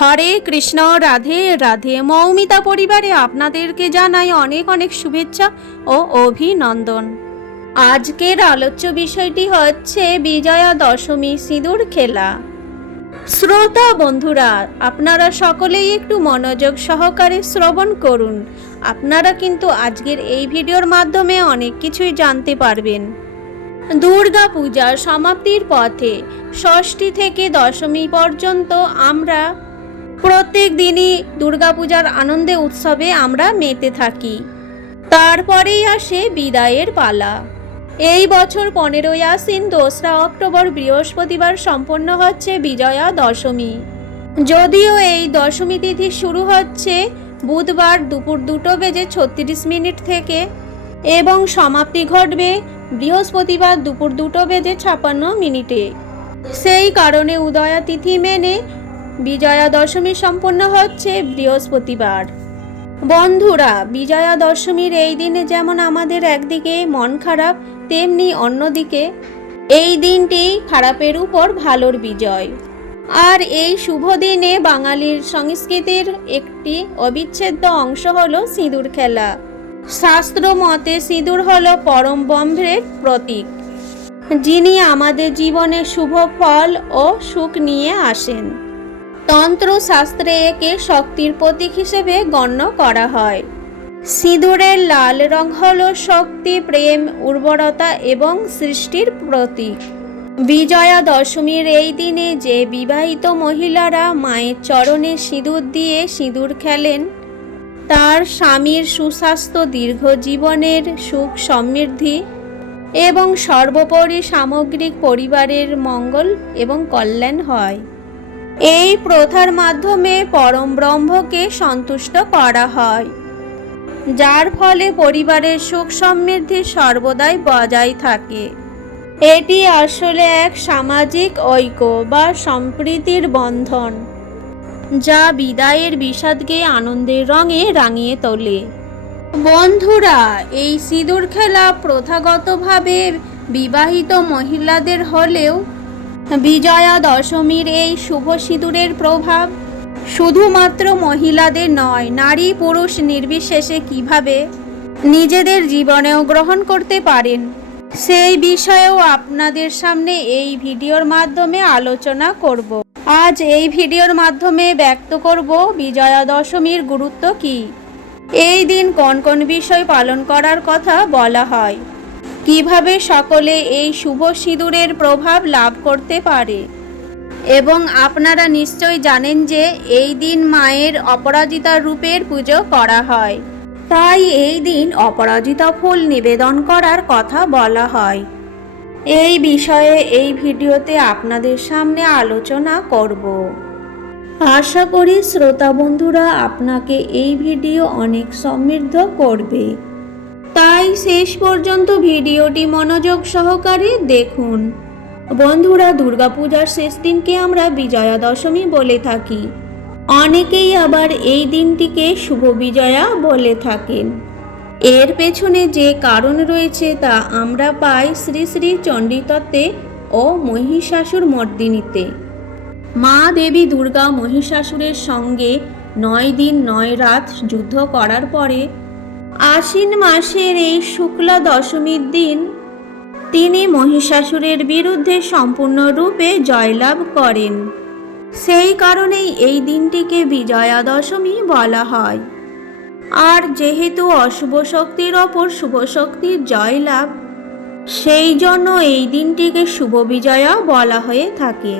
হরে কৃষ্ণ, রাধে রাধে। মৌমিতা পরিবারে আপনাদেরকে জানাই অনেক অনেক শুভেচ্ছা ও অভিনন্দন। আজকের আলোচ্য বিষয়টি হচ্ছে বিজয়া দশমী সিঁদুর খেলা। শ্রোতা বন্ধুরা, আপনারা সকলেই একটু মনোযোগ সহকারে শ্রবণ করুন। আপনারা কিন্তু আজকের এই ভিডিওর মাধ্যমে অনেক কিছুই জানতে পারবেন। দুর্গা পূজার সমাপ্তির পথে ষষ্ঠী থেকে দশমী পর্যন্ত আমরা প্রত্যেক দিনই দুর্গাপূজার আনন্দে উৎসবে আমরা মেতে থাকি। তারপরেই আসে বিদায়ের পালা। এই বছর পনেরোই আশ্বিন দোসরা অক্টোবর বৃহস্পতিবার সম্পন্ন হচ্ছে বিজয়া দশমী। যদিও এই দশমী তিথি শুরু হচ্ছে বুধবার দুপুর দুটো বেজে ছত্রিশ মিনিট থেকে এবং সমাপ্তি ঘটবে বৃহস্পতিবার দুপুর দুটো বেজে ছাপান্ন মিনিটে। সেই কারণে উদয়া তিথি মেনে বিজয়া দশমী সম্পন্ন হচ্ছে বৃহস্পতিবার। বন্ধুরা বিজয়া দশমীর এই দিনে যেমন আমাদের একদিকে মন খারাপ, তেমনি অন্যদিকে এই দিনটি খারাপের উপর ভালোর বিজয়। আর এই শুভ দিনে বাঙালির সংস্কৃতির একটি অবিচ্ছেদ্য অংশ হল সিঁদুর খেলা। শাস্ত্র মতে সিঁদুর হল পরম ব্রহ্মের প্রতীক, যিনি আমাদের জীবনে শুভ ফল ও সুখ নিয়ে আসেন। তন্ত্র শাস্ত্রে একে শক্তির প্রতীক হিসেবে গণ্য করা হয়। সিঁদুরের লাল রং হল শক্তি, প্রেম, উর্বরতা এবং সৃষ্টির প্রতীক। বিজয়া দশমীর এই দিনে যে বিবাহিত মহিলারা মায়ের চরণে সিঁদুর দিয়ে সিঁদুর খেলেন, তার স্বামীর সুস্বাস্থ্য দীর্ঘ জীবনের সুখ সমৃদ্ধি এবং সর্বোপরি সামগ্রিক পরিবারের মঙ্গল এবং কল্যাণ হয়। এই প্রথার মাধ্যমে পরম ব্রহ্মকে সন্তুষ্ট করা হয়। যার ফলে পরিবারের সুখ সমৃদ্ধি সর্বদাই বজায় থাকে। এটি আসলে এক সামাজিক ঐক্য বা সম্প্রীতির বন্ধন, যা বিদায়ের বিষাদকে আনন্দের রঙে রাঙিয়ে তোলে। বন্ধুরা, এই সিঁদুর খেলা প্রথাগতভাবে বিবাহিত মহিলাদের হলেও বিজয়া দশমীর এই শুভ সিঁদুরের প্রভাব? শুধুমাত্র মহিলাদের নয়, নারী পুরুষ নির্বিশেষে কীভাবে নিজেদের জীবনেও গ্রহণ করতে পারেন? সেই বিষয়েও আপনাদের সামনে এই ভিডিওর মাধ্যমে আলোচনা করব। আজ এই ভিডিওর মাধ্যমে ব্যক্ত করব বিজয়া দশমীর গুরুত্ব কী? এই দিন কোন কোন বিষয় পালন করার কথা বলা হয়? কীভাবে সকলে এই শুভ সিঁদুরের প্রভাব লাভ করতে পারে? এবং আপনারা নিশ্চয় জানেন যে এই দিন মায়ের অপরাজিতা রূপের পুজো করা হয়। তাই এই দিন অপরাজিতা ফুল নিবেদন করার কথা বলা হয়। এই বিষয়ে এই ভিডিওতে আপনাদের সামনে আলোচনা করব। আশা করি শ্রোতা বন্ধুরা আপনাকে এই ভিডিও অনেক সমৃদ্ধ করবে। তাই শেষ পর্যন্ত ভিডিওটি মনোযোগ সহকারে দেখুন। বন্ধুরা, দুর্গাপূজার শেষ দিনকে আমরা বিজয়া দশমী বলে থাকি। অনেকেই আবার এই দিনটিকে শুভ বিজয়া বলে থাকেন। এর পেছনে যে কারণ রয়েছে তা আমরা পাই শ্রী শ্রী চণ্ডীতত্ত্বে ও মহিষাসুর মর্দিনীতে। মা দেবী দুর্গা মহিষাসুরের সঙ্গে নয় দিন নয় রাত যুদ্ধ করার পরে আশ্বিন মাসের এই শুক্লা দশমীর দিন তিনি মহিষাসুরের বিরুদ্ধে সম্পূর্ণরূপে জয়লাভ করেন। সেই কারণেই এই দিনটিকে বিজয়া দশমী বলা হয়। আর যেহেতু অশুভ শক্তির ওপর শুভ শক্তির জয়লাভ, সেই জন্য এই দিনটিকে শুভ বিজয়া বলা হয়ে থাকে।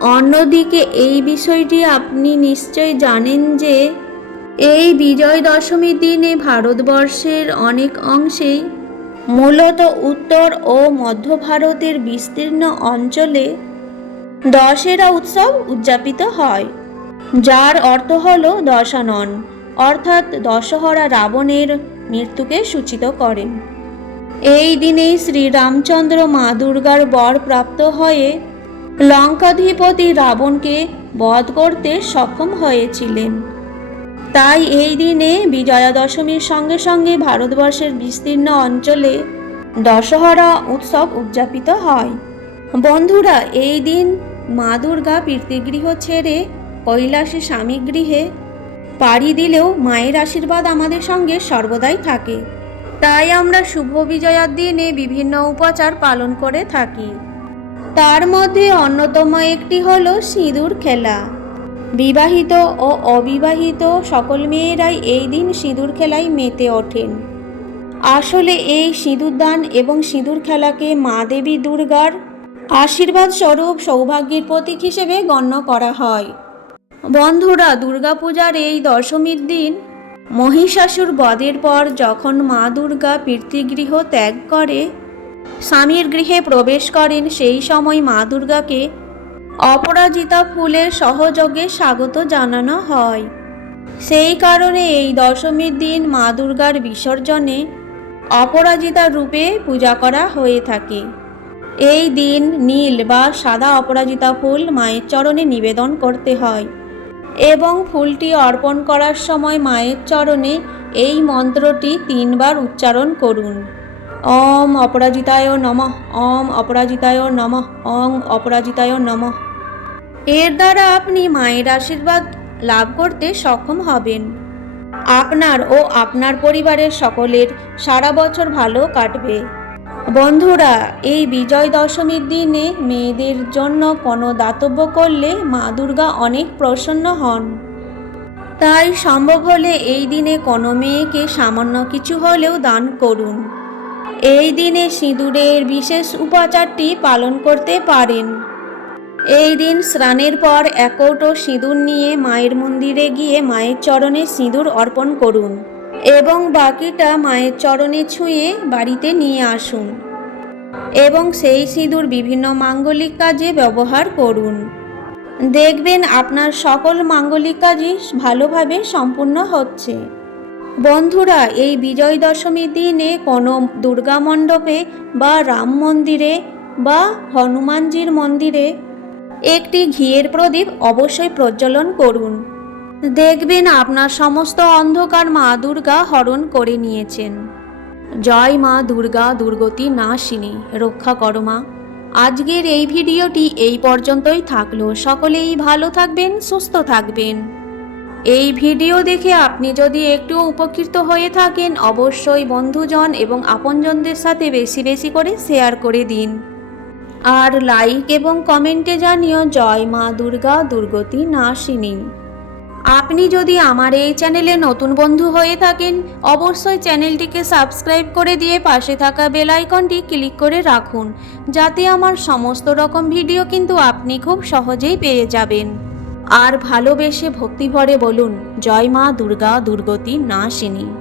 অন্যদিকে এই বিষয়টি আপনি নিশ্চয় জানেন যে এই বিজয় দশমীর দিনে ভারতবর্ষের অনেক অংশেই মূলত উত্তর ও মধ্য ভারতের বিস্তীর্ণ অঞ্চলে দশেরা উৎসব উদযাপিত হয়, যার অর্থ হল দশানন, অর্থাৎ দশহরা রাবণের মৃত্যুকে সূচিত করেন এই দিনেই শ্রীরামচন্দ্র মা দুর্গার বর প্রাপ্ত হয়ে লঙ্কাধিপতি রাবণকে বধ করতে সক্ষম হয়েছিলেন। তাই এই দিনে বিজয়া দশমীর সঙ্গে সঙ্গে ভারতবর্ষের বিস্তীর্ণ অঞ্চলে দশহরা উৎসব উদযাপিত হয়। বন্ধুরা, এই দিন মা দুর্গা পীর্তিগৃহ ছেড়ে কৈলাসে স্বামী গৃহে পাড়ি দিলেও মায়ের আশীর্বাদ আমাদের সঙ্গে সর্বদাই থাকে। তাই আমরা শুভ বিজয়ার দিনে বিভিন্ন উপাচার পালন করে থাকি। তার মধ্যে অন্যতম একটি হলো সিঁদুর খেলা। বিবাহিত ও অবিবাহিত সকল মেয়েরাই এই দিন সিঁদুর খেলায় মেতে ওঠেন। আসলে এই সিঁদুর দান এবং সিঁদুর খেলাকে মা দেবী দুর্গার আশীর্বাদ স্বরূপ সৌভাগ্যের প্রতীক হিসেবে গণ্য করা হয়। বন্ধুরা, দুর্গাপূজার এই দশমীর দিন মহিষাসুর বধের পর যখন মা দুর্গা পিতৃগৃহ ত্যাগ করে, স্বামীর গৃহে প্রবেশ করেন, সেই সময় মা দুর্গাকে অপরাজিতা ফুলের সহযোগে স্বাগত জানানো হয়। সেই কারণে এই দশমীর দিন মা দুর্গার বিসর্জনে অপরাজিতা রূপে পূজা করা হয়ে থাকে। এই দিন নীল বা সাদা অপরাজিতা ফুল মায়ের চরণে নিবেদন করতে হয় এবং ফুলটি অর্পণ করার সময় মায়ের চরণে এই মন্ত্রটি তিনবার উচ্চারণ করুন। ওম অপরাজিতায় নমঃ, ওম অপরাজিতায় নমঃ ওং অপরাজিতায় নমঃ। এর দ্বারা আপনি মায়ের আশীর্বাদ লাভ করতে সক্ষম হবেন। আপনার ও আপনার পরিবারের সকলের সারা বছর ভালো কাটবে। বন্ধুরা, এই বিজয় দশমীর দিনে মেয়েদের জন্য কোনো দাতব্য করলে মা দুর্গা অনেক প্রসন্ন হন। তাই সম্ভব হলে এই দিনে কোনো মেয়েকে সামান্য কিছু হলেও দান করুন। এই দিনে সিঁদুরের বিশেষ উপাচারটি পালন করতে পারেন। এই দিন স্নানের পর এক কৌটো সিঁদুর নিয়ে মায়ের মন্দিরে গিয়ে মায়ের চরণে সিঁদুর অর্পণ করুন এবং বাকিটা মায়ের চরণে ছুঁয়ে বাড়িতে নিয়ে আসুন এবং সেই সিঁদুর বিভিন্ন মাঙ্গলিক কাজে ব্যবহার করুন। দেখবেন আপনার সকল মাঙ্গলিক কাজই ভালোভাবে সম্পূর্ণ হচ্ছে। বন্ধুরা, এই বিজয় দশমীর দিনে কোনো দুর্গা মণ্ডপে বা রাম মন্দিরে বা হনুমানজির মন্দিরে একটি ঘিয়ের প্রদীপ অবশ্যই প্রজ্বলন করুন। দেখবেন আপনার সমস্ত অন্ধকার মা দুর্গা হরণ করে নিয়েছেন। জয় মা দুর্গা দুর্গতি নাশিনী, রক্ষা করো মা। আজকের এই ভিডিওটি এই পর্যন্তই থাকল। সকলেই ভালো থাকবেন, সুস্থ থাকবেন। এই ভিডিও দেখে আপনি যদি একটু উপকৃত হয়ে থাকেন, অবশ্যই বন্ধুজন এবং আপনজনদের সাথে বেশি বেশি করে শেয়ার করে দিন। আর লাইক এবং কমেন্টে জানিও, জয় মা দুর্গা, দুর্গতি নাশিনী। আপনি যদি আমার এই চ্যানেলে নতুন বন্ধু হয়ে থাকেন, অবশ্যই চ্যানেলটিকে সাবস্ক্রাইব করে দিয়ে পাশে থাকা বেল আইকনটি ক্লিক করে রাখুন, যাতে আমার সমস্ত রকম ভিডিও কিন্তু আপনি খুব সহজেই পেয়ে যাবেন। আর ভালোবেসে ভক্তিভরে বলুন জয় মা দুর্গা দুর্গতি নাশিনী।